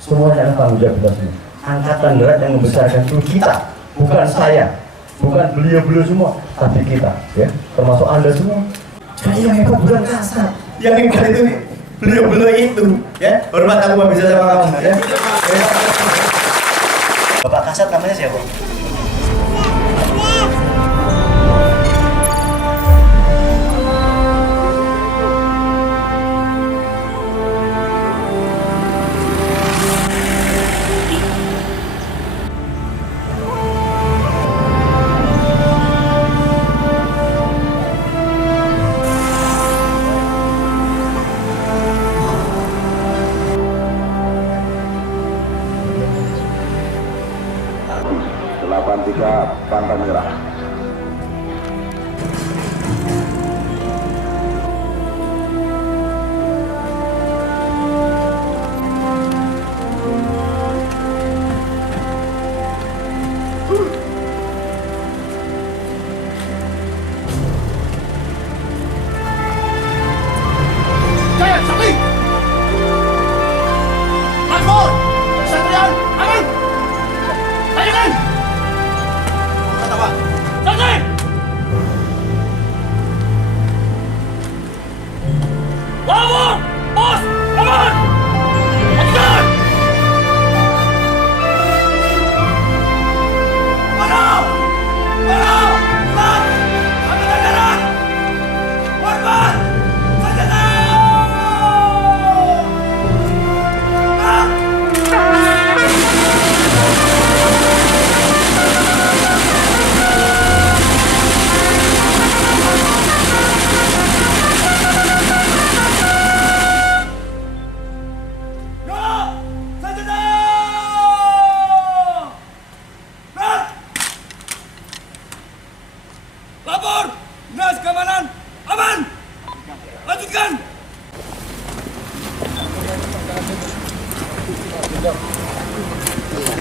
Semuanya adalah tanggung jawab kita semua. Angkatan Darat yang membesarkan itu kita, bukan saya, bukan beliau-beliau semua, tapi kita, ya, termasuk Anda semua. Jadi yang hebat bukan Kasat, yang hebat itu beliau-beliau itu, ya. Hormat aku bisa sama kamu, ya. Bapak Kasat namanya siapa? Tiga pantang menyerah. Jaya, Sakti! Makmur! Satrian, aman! Tajukan! Sakti! Lawang! Pos! Aman! Tajukan! Parau! Parau! Cepat! Angkatan Darat! Korban! Senjata! Lapor! Dinas Keamanan! Aman! Lanjutkan!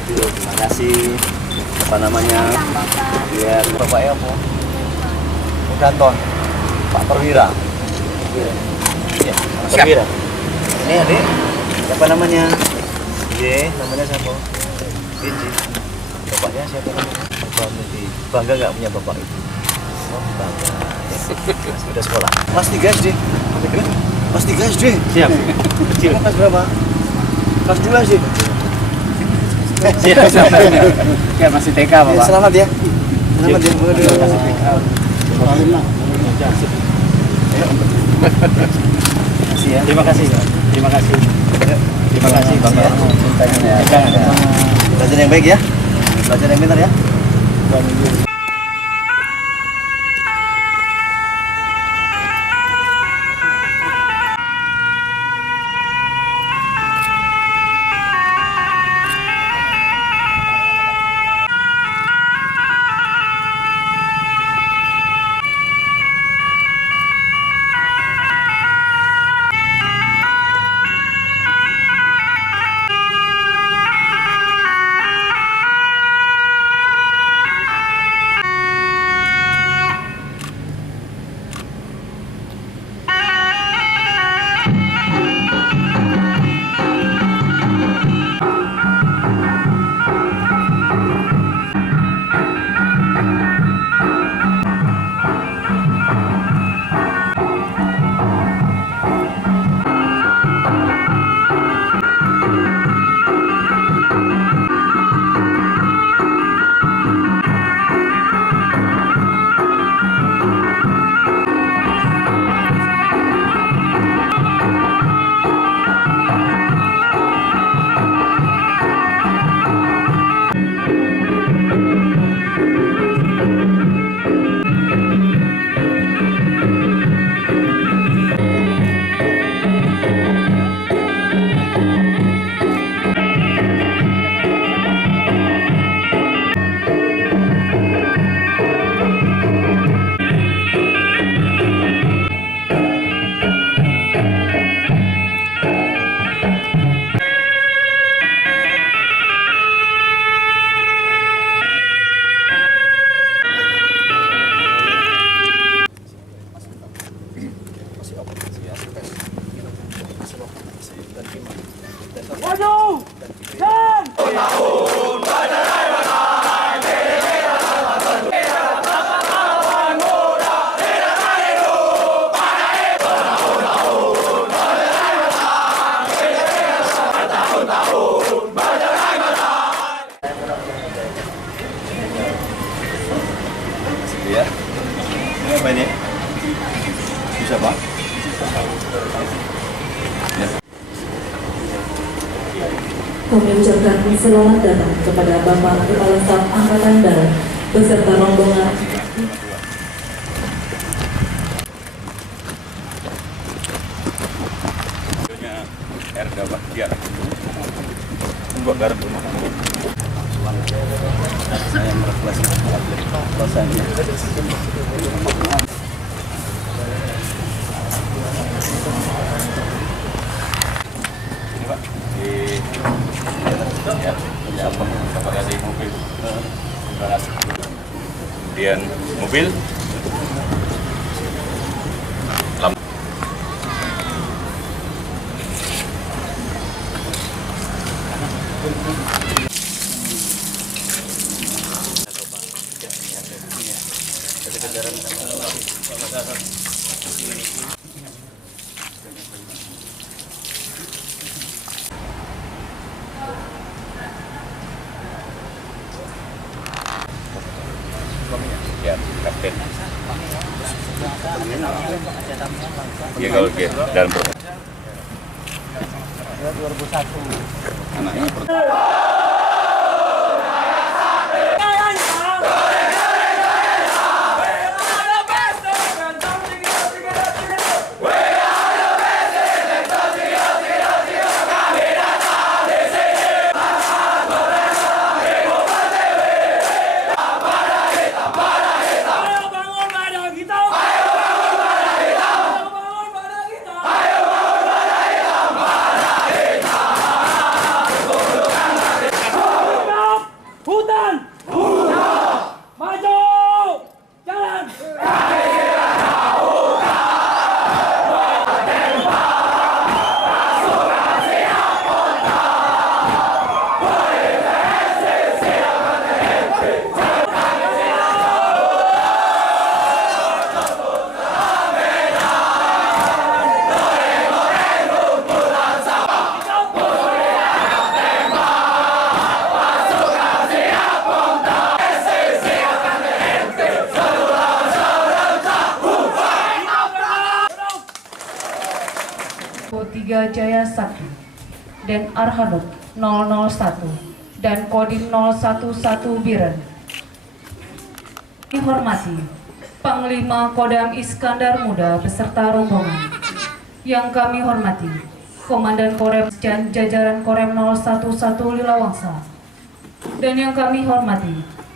Terima kasih. Apa namanya? Ya, Bapak apa? Danton. Pak Perwira. Ya, Pak Perwira. Ini adik. Siapa namanya? Y, namanya siapa? Binji. Bapaknya siapa namanya? Bapak Mudi. Bangga nggak punya bapak itu? Oh, bangga. Ya. Sudah sekolah. Kelas 3 SD. Kelas 3 SD. Siap. Kecil. Kelas berapa? Kelas 2 SD. Siap. Ya masih TK, Bapak. Ya, selamat ya. Selamat ya. Masih TK. Terima kasih. Terima kasih. Terima kasih, Bapak. Belajar yang baik ya. Belajar yang pintar ya. apa ini? Bisa Pak? Ya. Kami ucapkan selamat datang kepada Bapak Kepala Staf Angkatan Darat beserta rombongan. Air dapat biar buat garam rumah. Saya merefleksi rasanya. Ini Pak di apa kasih mobil. Kemudian mobil ya kapten. Ya kalau dia dalam proses. 2001. Anaknya Tiga Jaya 1 dan Arhanut 001 dan Kodim 011 Biren. Dihormati Panglima Kodam Iskandar Muda beserta rombongan. Yang kami hormati Komandan Korem dan jajaran Korem 011 Lilawangsa. Dan yang kami hormati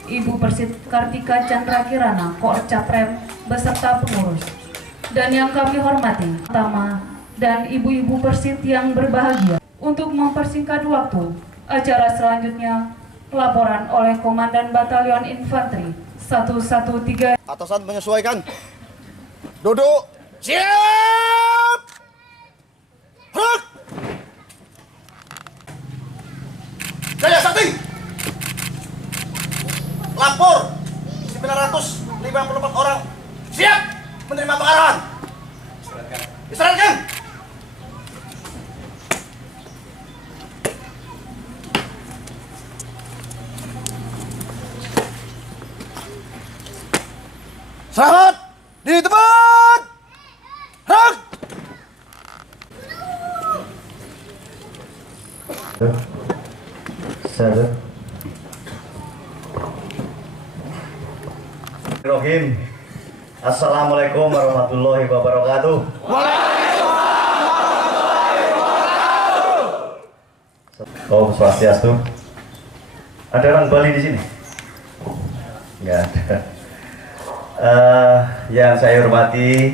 Ibu Persit Kartika Chandra Kirana Koor Caprem beserta pengurus. Dan yang kami hormati Tama dan ibu-ibu Persit yang berbahagia. Untuk mempersingkat waktu, acara selanjutnya laporan oleh Komandan Batalion Infanteri 113. Atasan menyesuaikan. Duduk. Siap. Gerak. Jaya Sakti. Lapor 954 orang siap menerima pengarahan. Istirahatkan. Selamat di tempat. Hak. Bismillahirrahmanirrahim. Assalamualaikum warahmatullahi wabarakatuh. Om Swastiastu. Ada orang Bali di sini? Enggak ada. Yang saya hormati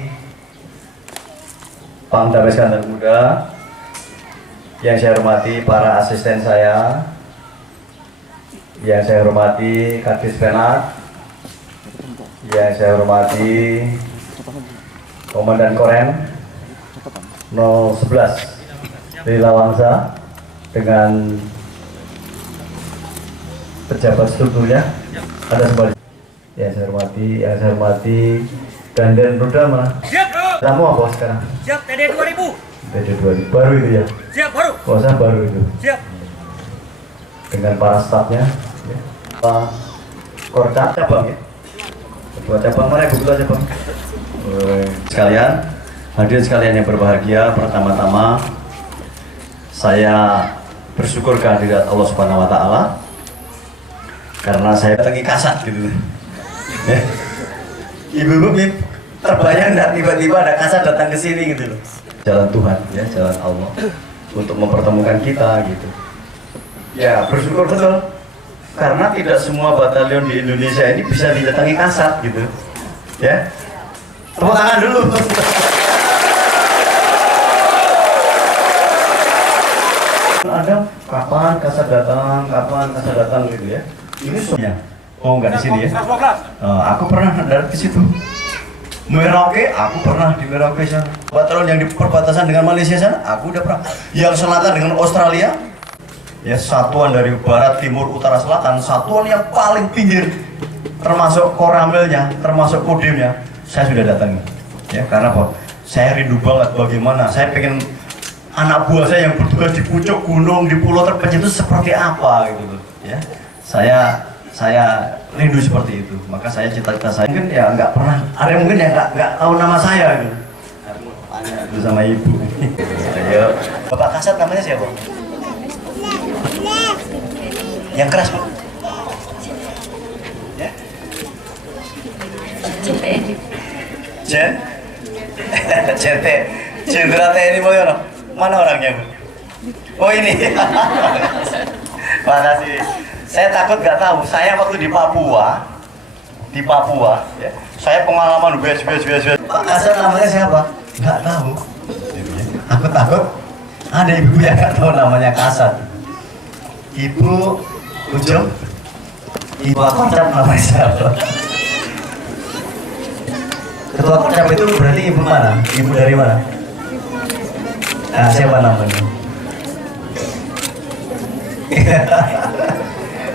Pangdam Iskandar Muda, yang saya hormati para asisten saya, yang saya hormati Kadis Penat, yang saya hormati Komandan Korem 011 Lilawangsa dengan pejabat strukturnya ada semua. Yang saya hormati Ganden Ruda mana? Siap, Bro. Kamu apa sekarang? Siap, TD 2000. TD 2000 baru itu ya? Siap, baru. Oh, saya baru itu. Siap. Dengan para stafnya, ya. Pak Korcap cabang ya. Ketua cabang mana? Ketua cabang. Sekalian, hadirin sekalian yang berbahagia, pertama-tama saya bersyukur kehadirat Allah Subhanahu wa taala karena saya datangi kasat gitu. Ibu-ibu terbayang enggak tiba-tiba ada kasat datang ke sini gitu loh. Jalan Tuhan ya, jalan Allah untuk mempertemukan kita gitu. Ya, bersyukur betul. Karena tidak semua batalion di Indonesia ini bisa didatangi kasat gitu. Ya. Tepuk tangan dulu. Ada kapan kasat datang gitu ya. Ini semuanya. Oh, enggak di sini ya. Aku pernah darat ke situ. Merauke, aku pernah di Merauke sana. Batalion yang di perbatasan dengan Malaysia sana, aku udah pernah. Yang selatan dengan Australia, ya satuan dari barat, timur, utara, selatan, satuan yang paling pinggir, termasuk koramilnya, termasuk kodimnya, saya sudah datangi. Ya, karena apa? Saya rindu banget bagaimana. Saya pengen anak buah saya yang bertugas di pucuk gunung, di pulau terpencil itu seperti apa gitu loh. Ya, saya rindu seperti itu. Maka saya cita-cita saya mungkin ya nggak pernah. Ada yang mungkin ya nggak tahu nama saya gitu. Tanya dulu sama ibu. Ayo, Bapak Kasat namanya siapa? Yang keras Pak. Ya? Jen? Jenderal TNI Mulyono. Mana orangnya Bu? Oh ini. Makasih. Saya takut nggak tahu. Saya waktu di Papua, ya, saya pengalaman bias. Pak Kasat namanya siapa? Nggak tahu. Aku takut ada ibu yang nggak tahu namanya Kasat. Ibu Ujung, Ibu Kocap namanya siapa? Ketua Kocap itu berarti ibu mana? Ibu dari mana? Nah, siapa namanya?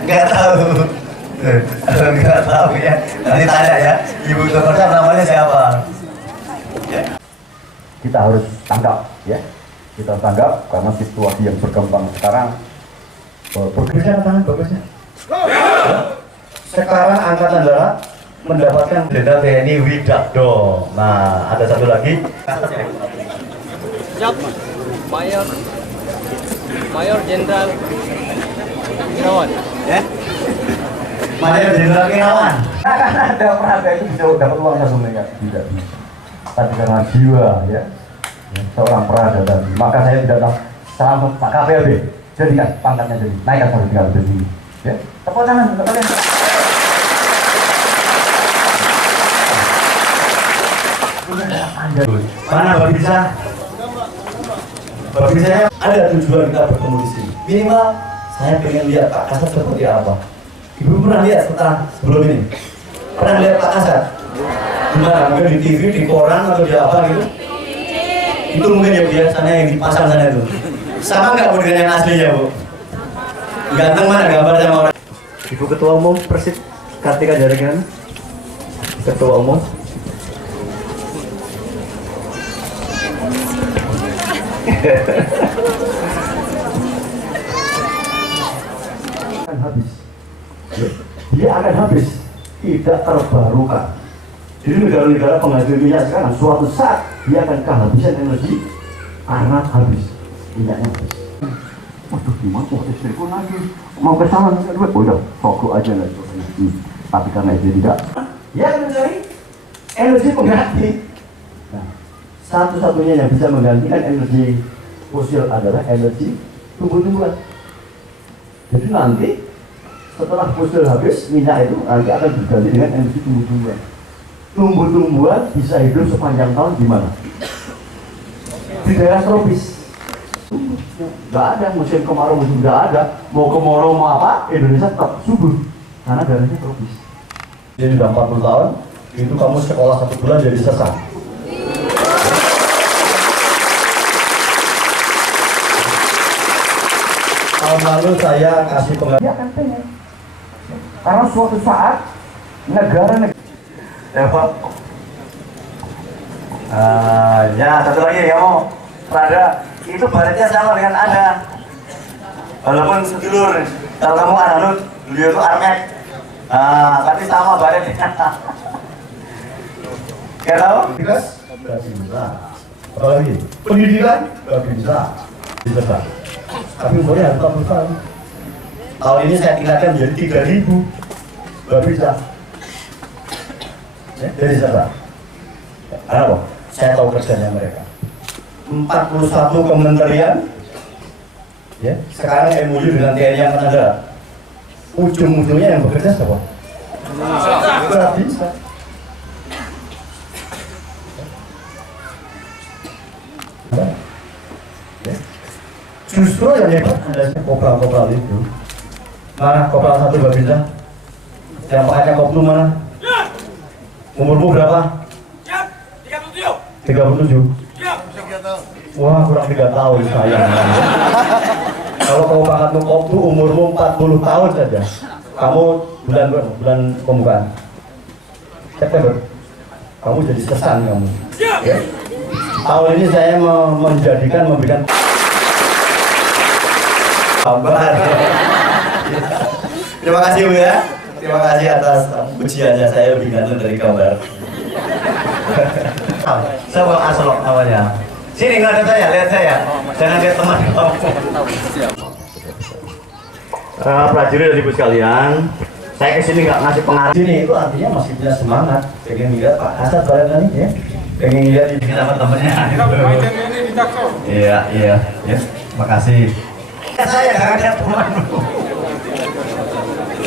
Nggak tahu. Nggak tahu ya. Nanti tanya ya. Ibu Ketua Kocap namanya siapa? Ya. Kita harus tanggap ya. Kita tanggap karena situasi yang berkembang sekarang. Bagusnya tangan, bagusnya. Sekarang Angkatan Darat mendapatkan Jenderal TNI Widakdo. Nah, ada satu lagi. Siap, Mayor Jenderal Irawan. Ya? Mayor Jenderal Irawan. ada Prada itu bisa dapat uang 1 miliar, tidak bisa. Tapi karena jiwa ya, seorang Prada tadi, maka saya tidak tahu. Salam Pak KPLB, jadikan pangkatnya jadi naikkan sampai tinggal jadi. Ya, tepuk tangan, tepuk tangan. Mana Babinsa? Babinsa ada tujuan kita bertemu di sini. Minimal saya pengen lihat Pak Kasat seperti apa. Ibu pernah lihat setelah sebelum ini? Pernah lihat Pak Kasat? Gimana? Mungkin di TV, di koran atau di apa gitu? Itu mungkin ya biasanya yang dipasang sana itu. Sama nggak Bu dengan yang aslinya Bu? Ganteng mana gambar sama orang? Ibu Ketua Umum Persib Kartika Jaringan. Ketua Umum. Akan habis. Dia akan habis, tidak terbarukan. Jadi negara-negara penghasil minyak sekarang suatu saat dia akan kehabisan energi karena habis minyaknya habis. Waduh gimana? Oh istriku lagi mau ke sana nggak duit? Oh udah fokus aja lah. Tapi karena itu tidak, ya mencari energi pengganti. Nah, satu-satunya yang bisa menggantikan energi fosil adalah energi tumbuh-tumbuhan. Jadi nanti setelah fosil habis, minyak itu nanti akan diganti dengan energi tumbuh-tumbuhan. Tumbuh-tumbuhan bisa hidup sepanjang tahun di mana? Di daerah tropis. Nggak ada musim kemarau, musim nggak ada. Mau kemarau mau apa? Indonesia tetap subur karena daerahnya tropis. Jadi sudah 40 tahun, itu kamu sekolah 1 bulan jadi sesat. Tahun lalu saya kasih Dia akan pengen. Karena suatu saat negara-negara ya satu lagi ya mau Prada itu baretnya sama dengan Anda walaupun sedulur. Kalau kamu Arhanut, beliau itu Armet, tapi sama baretnya. Gak tahu? Tugas? Gak bisa. Apalagi? Pendidikan? Gak bisa. Bisa. Tapi umurnya harus 40 tahun. Tahun ini saya tingkatkan menjadi 3.000. Gak bisa. Ya, jadi siapa? Kenapa? Saya tahu kerjanya mereka. 41 kementerian. Ya, sekarang MOU dengan TNI Angkatan Darat. Ujung-ujungnya yang bekerja siapa? Gak bisa. Ya. Justru yang hebat adalah kopral-kopral itu. Mana kopral 1 gak bisa? Yang pakainya koplu mana? Umurmu berapa? 37. Wah, kurang 3 tahun sayang. Kalau kamu pangkat koplu umurmu 40 tahun saja. Kamu bulan pembukaan September. Kamu jadi sesan kamu. Ya? Tahun ini saya memberikan kabar. Terima kasih Bu ya. Terima kasih atas pujiannya, saya lebih ganteng dari kabar. Saya Bang Aslok namanya. Sini nggak ada saya, lihat saya. Jangan lihat teman kamu. Prajurit dan ibu sekalian, saya kesini nggak ngasih pengarah. Sini itu artinya masih punya semangat. Pengen lihat Pak Asad barangkali ya. Pengen lihat ini teman-temannya. Iya, ya. Makasih. Saya nggak ada teman.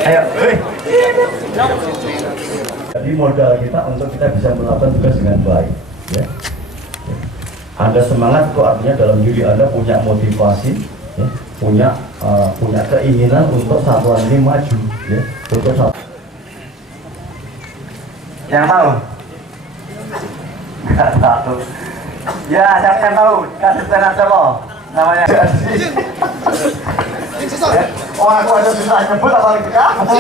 Ayo, jadi modal kita untuk kita bisa melakukan tugas dengan baik. Ya. Anda semangat itu artinya dalam diri Anda punya motivasi, ya. punya keinginan untuk satuan ini maju. Ya. Untuk yang tahu? Nggak tahu. Ya, siapa yang tahu? Kasih tenan siapa? Namanya. Oh, aku ada susah nyebut apa lagi kamu?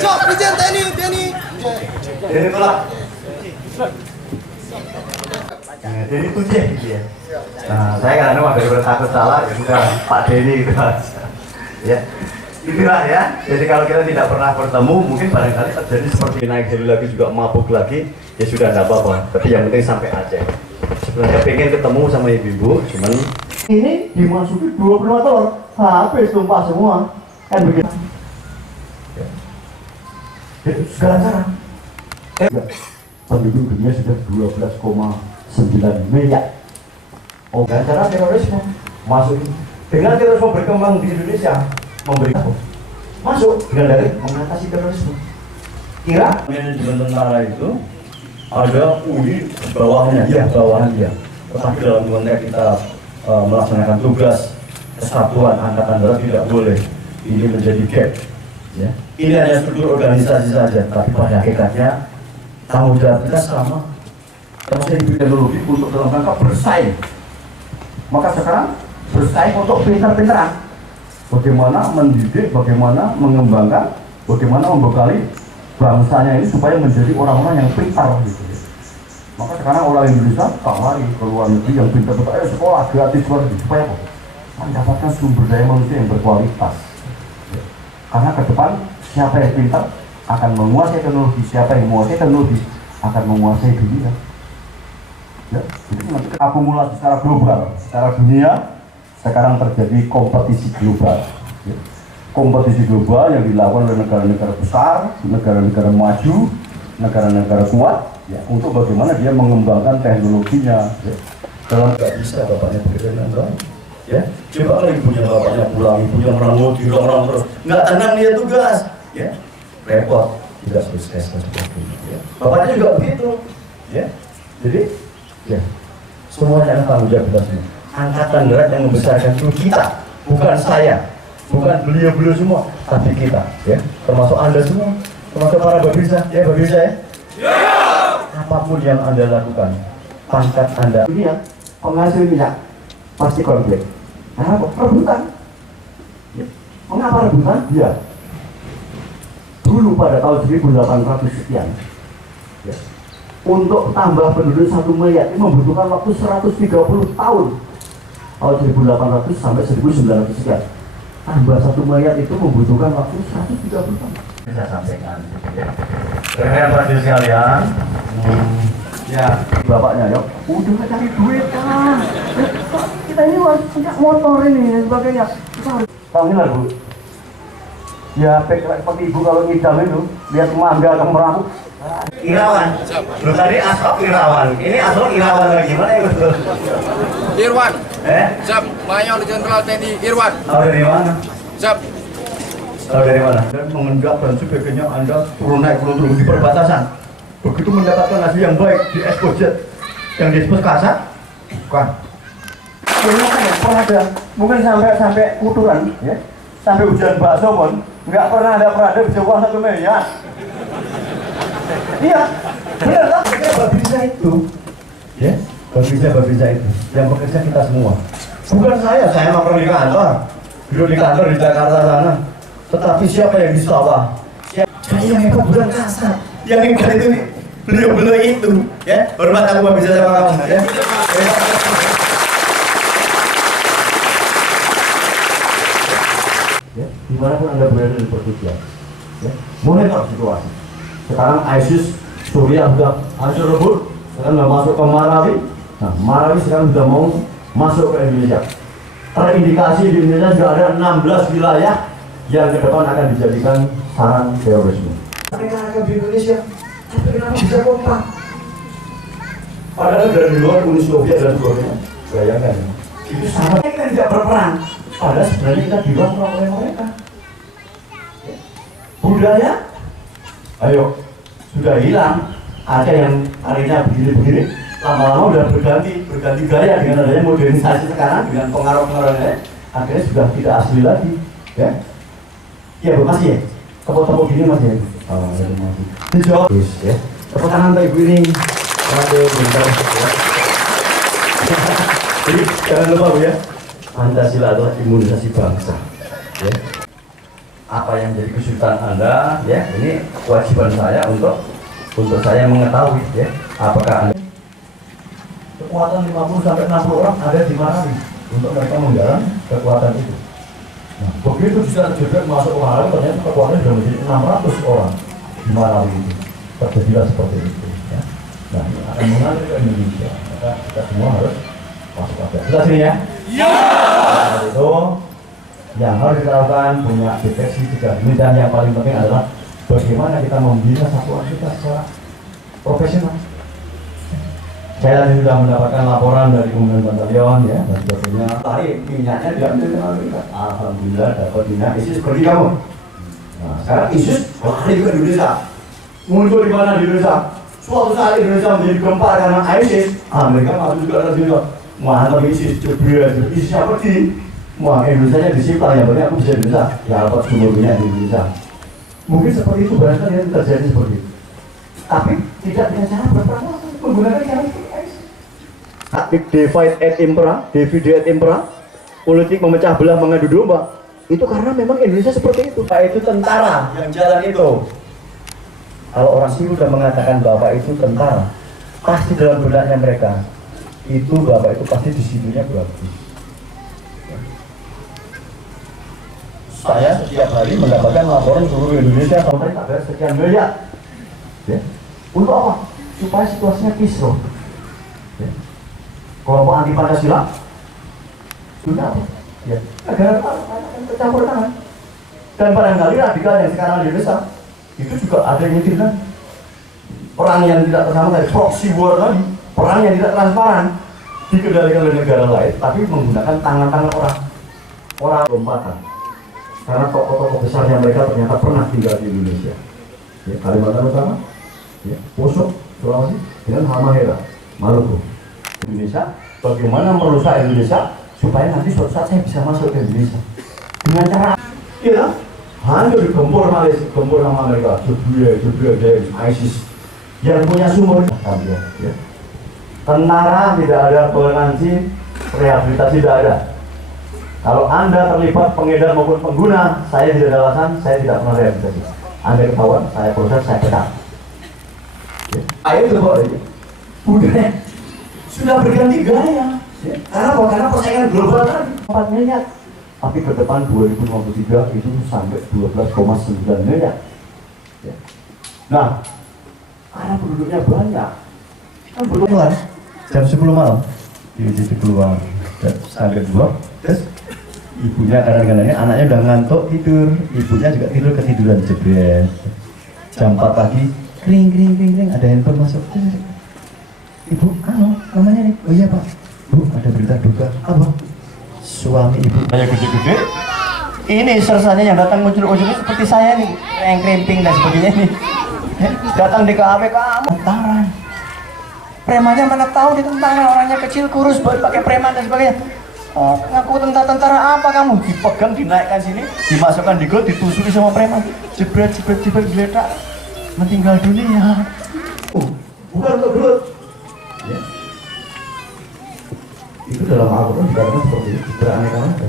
Cok, Brigjen TNI. Jadi itulah. Jadi itu dia. Nah, saya kadang-kadang ada bertakut salah, ya sudah Pak Denny gitu aja. Ya, itulah ya. Jadi kalau kita tidak pernah bertemu, mungkin barangkali terjadi seperti naik heli lagi juga mabuk lagi, ya sudah tidak apa-apa. Tapi yang penting sampai Aceh. Sebenarnya pengen ketemu sama ibu-ibu, cuman ini dimasuki 20 motor, habis tumpah semua, kan begitu. Segala cara. Penduduk dunia sudah 12,9 miliar. Oh, dengan cara terorisme masuk. Dengan terorisme berkembang di Indonesia, memberi masuk dengan dari mengatasi terorisme. Kira manajemen tentara itu ada UI bawahnya, ya bawahnya. Tetapi dalam konteks kita melaksanakan tugas kesatuan angkatan darat tidak boleh ini menjadi gap. Ya. Ini hanya struktur organisasi saja, tapi pada hakikatnya tanggung jawab kita sama. Termasuk di teknologi untuk dalam rangka bersaing. Maka sekarang bersaing untuk pintar-pintaran. Bagaimana mendidik, bagaimana mengembangkan, bagaimana membekali bangsanya ini supaya menjadi orang-orang yang pintar gitu. Maka sekarang orang Indonesia tawari ke luar negeri yang pintar-pintar, sekolah gratis luar negeri supaya apa? Mendapatkan sumber daya manusia yang berkualitas. Karena ke depan siapa yang pintar akan menguasai teknologi, siapa yang menguasai teknologi akan menguasai dunia. Ya, jadi nanti akumulasi secara global, secara dunia sekarang terjadi kompetisi global. Ya. Kompetisi global yang dilakukan oleh negara-negara besar, negara-negara maju, negara-negara kuat, ya, untuk bagaimana dia mengembangkan teknologinya. Ya. Dalam nggak bisa bapaknya bekerja dengan baik. Ya, coba lagi punya bapaknya pulang, ibunya merangkul, dirong-rong terus, nggak tenang dia tugas, ya, repot, tidak sukses seperti itu. Ya. Bapaknya juga begitu, ya, jadi, ya, semuanya tanggung jawab kita semua. Angkatan darat yang membesarkan itu kita, bukan saya, bukan beliau-beliau semua, tapi kita, ya, termasuk Anda semua, termasuk para babinsa, ya babinsa ya. Apapun yang Anda lakukan, pangkat Anda, ini ya, penghasil minyak. Pasti konflik. Kenapa? Rebutan. Ya. Mengapa rebutan? Ya. Dulu pada tahun 1800 sekian, ya, untuk tambah penduduk 1 miliar ini membutuhkan waktu 130 tahun. Tahun 1800 sampai 1900 sekian. tambah satu mayat itu membutuhkan waktu 130 tahun. Saya sampaikan. Rekan-rekan sekalian, ya bapaknya ya, udah nggak cari duit kan? Kita ini punya motor ini dan sebagainya. Kita harus panggil Bu. Ya pakai ibu kalau ngidam itu lihat mangga atau meramu. Irawan. Lu tadi asap Irawan. Ini asap Irawan lagi gimana ya betul? Irwan. Siap, Mayor Jenderal TNI Irwan. Tahu dari mana? Siap. Tahu dari mana? Dan mengendap dan sebagainya Anda turun turun di perbatasan. Begitu mendapatkan hasil yang baik di Espojet yang di Espos Kasar, bukan. Ini kan ya, pernah ada, mungkin sampai kuturan, ya, sampai hujan bakso pun, nggak pernah ada bisa uang 1 miliar. Iya, benar lah. Babinsa itu, ya, babinsa itu, yang bekerja kita semua. Bukan saya nongkrong di kantor, duduk di kantor di Jakarta sana. Tetapi siapa yang di sawah? Saya yang hebat bukan kasar. Yang hebat itu beliau itu, ya. Hormat aku babinsa sama kamu, ya. Ya, dimanapun Anda berada di Portugal, ya, monitor situasi. Sekarang ISIS Suriah sudah hancur lebur, sekarang sudah masuk ke Marawi. Nah, Marawi sekarang sudah mau masuk ke Indonesia. Terindikasi di Indonesia sudah ada 16 wilayah yang ke depan akan dijadikan sarang terorisme. Mereka akan di Indonesia, tapi kenapa bisa kompak? Padahal dari luar Uni Soviet dan sebagainya, bayangkan, itu sama kita tidak berperang. Padahal sebenarnya kita dibangun oleh mereka. Budaya, ayo, sudah hilang. Ada yang harinya begini-begini, lama-lama udah berganti gaya dengan adanya modernisasi sekarang dengan pengaruh-pengaruhnya, akhirnya sudah tidak asli lagi. Ya, iya Bu, masih ya. Tepuk-tepuk gini masih ya. Oh, itu masih. Dijawab, ya. Tepuk tangan untuk Ibu ini. Aduh, bentar. Ya. Jadi jangan lupa Bu ya. Pancasila adalah imunisasi bangsa. Ya. Apa yang jadi kesulitan Anda, ya, ini kewajiban saya untuk saya mengetahui, ya, apakah Anda kekuatan 50 sampai 60 orang ada di Marawi untuk mereka menggalang kekuatan itu. Nah, begitu bisa terjebak masuk ke Marawi, ternyata kekuatannya sudah menjadi 600 orang di Marawi itu. Terjadilah seperti itu. Ya. Nah, ini akan mengalir ke Indonesia. Maka kita semua harus masuk pada. Jelas ini ya? Ya. Nah, itu yang harus kita lakukan, punya deteksi 3 ini, dan yang paling penting adalah bagaimana kita membina satuan kita secara profesional. Saya tadi sudah mendapatkan laporan dari Komandan Batalion, ya, dan sebagainya. Tadi minyaknya diambil ke Amerika. Alhamdulillah dapat minyak ISIS seperti kamu. Nah, sekarang ISIS lari ke Indonesia. Muncul di mana di Indonesia? Suatu saat Indonesia menjadi gempar karena ISIS. Amerika masuk juga ke Indonesia. Mantap ISIS, ISIS apa sih? Wah, Indonesia disiplin, yang penting aku bisa di Indonesia. Ya, dapat sumber minyak di Indonesia. Mungkin seperti itu, barangkali yang terjadi seperti itu. Tapi tidak dengan cara berperang, menggunakan cara seperti itu. Taktik divide et impera, divide et impera, politik memecah belah mengadu domba. Itu karena memang Indonesia seperti itu. Bapak itu tentara yang jalan itu. Kalau orang sini sudah mengatakan Bapak itu tentara, pasti dalam benaknya mereka itu Bapak itu pasti disitunya bagus. Saya setiap hari mendapatkan laporan seluruh Indonesia sampai ada sekian miliar. Ya. Untuk apa? Supaya situasinya kisruh. Ya. Kelompok anti Pancasila sudah apa? Ya. Negara akan tercampur tangan. Dan barangkali radikal yang sekarang di Indonesia itu juga ada yang nyetirkan perang yang tidak tersama dari proxy war tadi, perang yang tidak transparan dikendalikan oleh negara lain, tapi menggunakan tangan-tangan orang lompatan. Karena tokoh-tokoh besarnya mereka ternyata pernah tinggal di Indonesia, ya, Kalimantan Utara, ya, Poso, Sulawesi, dengan Halmahera, Maluku. Indonesia, bagaimana merusak Indonesia supaya nanti suatu saat saya bisa masuk ke Indonesia dengan cara, ya, hanya digempur Malaysia, gempur sama mereka, Jebria, ISIS, yang punya sumber, ya. Tentara tidak ada toleransi, rehabilitasi tidak ada. Kalau Anda terlibat pengedar maupun pengguna, saya tidak ada alasan, saya tidak pernah rehabilitasi. Anda ketahuan, saya proses, saya pecat. Ya. Ayo coba aja. Udah, sudah berganti gaya. Ya. Karena apa? Karena persaingan global tadi. 4 miliar. Tapi ke depan 2053 itu sampai 12,9 miliar. Ya. Nah, karena penduduknya banyak, kan keluar jam 10 malam, jadi keluar sampai 2, terus ibunya kadang-kadang anaknya udah ngantuk tidur, ibunya juga tidur ketiduran jebret. Jam 4 pagi, kring, ada handphone masuk. Ibu, namanya nih, oh iya Pak, Bu, ada berita duka, apa? Suami ibu kayak gede-gede. Ini sersanya yang datang muncul-muncul seperti saya nih, yang krimping dan sebagainya nih. Datang di KAW kamu tentaran. Premannya mana tahu di tentara, orangnya kecil kurus buat pakai preman dan sebagainya. Oh, ngaku tentara apa kamu? Dipegang, dinaikkan sini, dimasukkan di got, ditusuk sama preman. Jebret geledak, meninggal dunia. Bukan untuk duit. Ya. Itu dalam Al-Quran dikatakan seperti itu, beraneka-aneka.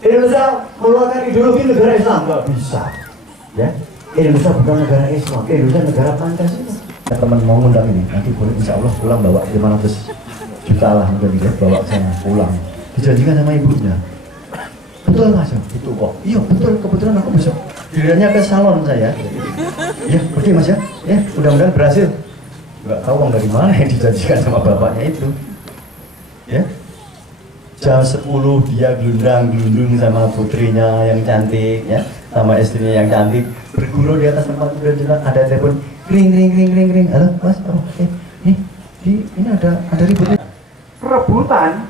Indonesia mengeluarkan ideologi negara Islam, nggak bisa. Ya, Indonesia bukan negara Islam, Indonesia negara Pancasila. Teman mau ngundang ini, nanti boleh insya Allah pulang bawa 500 juta lah mungkin ya, bawa sana pulang. Dijanjikan sama ibunya. Betul Mas, itu kok. Iya betul, kebetulan aku besok dirinya ke salon saya. Ya, oke Mas ya. Ya, mudah-mudahan berhasil. Nggak tahu uang dari mana yang dijanjikan sama bapaknya itu. Ya. Jam 10 dia gelundung sama putrinya yang cantik ya, sama istrinya yang cantik bergurau di atas tempat tidur. Ada telepon ring. Halo Mas, ini ada ribut. Rebutan,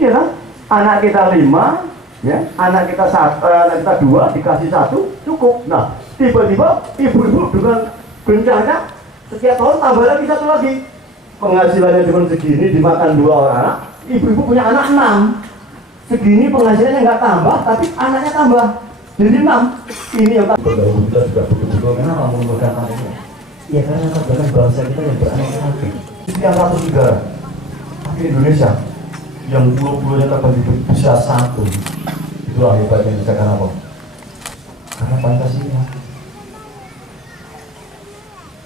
ya kan? Anak kita 5, ya, anak kita 2 dikasih 1 cukup. Nah, tiba-tiba ibu-ibu dengan bencana setiap tahun tambah lagi 1 lagi. Penghasilannya cuma segini dimakan 2 orang anak. Ibu-ibu punya anak 6. Segini penghasilannya nggak tambah, tapi anaknya tambah. Jadi 6. Ini yang tak bergabung kita juga betul-betul. Kenapa mengumpulkan anaknya? Ya karena bahkan bangsa kita yang beraneka ragam. Sekian ratus negara. Tapi Indonesia yang pulau-pulaunya terbagi bisa 1. Itulah hebatnya Indonesia. Karena apa? Karena Pancasila.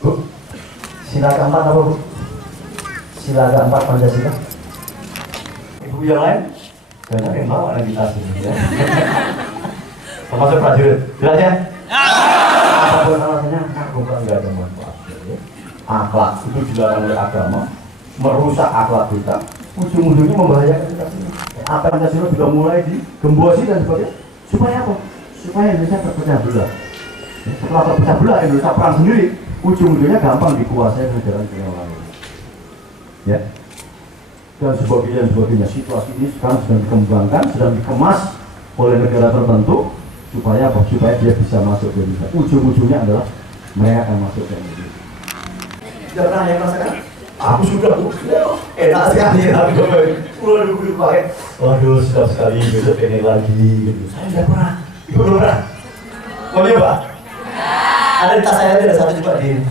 Bu, sila keempat apa Bu? Sila keempat Pancasila. Ibu yang lain, banyak yang bawa lagi tas ini ya. Termasuk prajurit, jelas ya? Apapun alasannya, narkoba nggak ada manfaat. Akhlak itu dilarang oleh agama, merusak akhlak kita, ujung-ujungnya membahayakan kita sendiri. Apa yang Pancasila sudah mulai digembosi dan sebagainya, supaya apa? Supaya Indonesia terpecah belah. Setelah terpecah belah, Indonesia perang sendiri, ujung-ujungnya gampang dikuasai negara-negara lain. Ya. Dan sebagainya. Situasi ini sekarang sedang dikembangkan, sedang dikemas oleh negara tertentu supaya apa? Supaya dia bisa masuk ke Indonesia. Ujung-ujungnya adalah mereka akan masuk ke Indonesia. Tidak pernah yang merasakan? Aku sudah, enak sekali. Waduh, pakai. Waduh, sedap sekali. Besok ini lagi. Gitu. Saya tidak pernah. Ibu belum pernah. Mau nyoba? Ada di tas saya ada 1 juta di.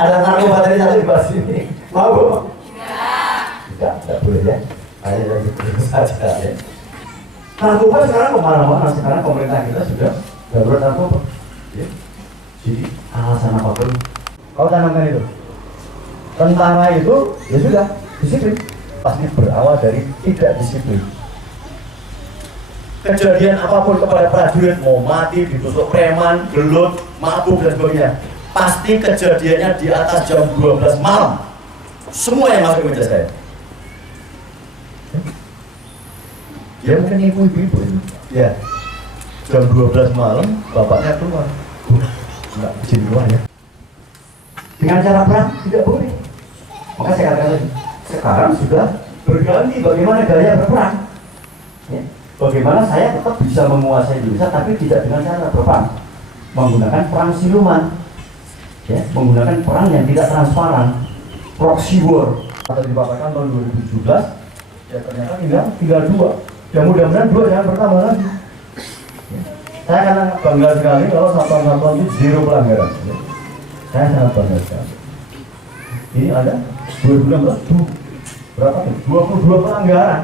Ada narkoba tadi 1 juta sini. Mau? Tidak boleh ya. Hanya lagi terus saja ya. Narkoba sekarang kemana-mana. Sekarang pemerintah kita sudah darurat narkoba. Ya. Jadi alasan apapun kau tanamkan itu. Tentara itu ya sudah disiplin. Pasti berawal dari tidak disiplin. Kejadian apapun kepada prajurit, mau mati, ditusuk preman, gelut, mabuk dan sebagainya, pasti kejadiannya di atas jam 12 malam. Semua yang masuk ke meja saya. Ya mungkin ibu-ibu ini. Ya. Jam 12 malam bapaknya keluar. Enggak izin keluar ya. Dengan cara perang tidak boleh. Maka saya katakan lagi, sekarang sudah berganti bagaimana gaya berperang. Ya. Bagaimana saya tetap bisa menguasai Indonesia tapi tidak dengan cara berperang. Menggunakan perang siluman. Ya, menggunakan perang yang tidak transparan. Proxy war. Atau dipaparkan tahun 2017. Ya ternyata tinggal 2. Ya mudah-mudahan 2 jangan bertambah lagi. Ya. Saya akan bangga sekali kalau satuan-satuan itu 0 pelanggaran. Ya. Saya sangat bangga sekali. Ini ada 2016 berapa tuh? 22 pelanggaran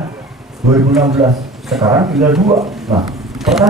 2016. Sekarang tinggal 2. Nah, pertanyaan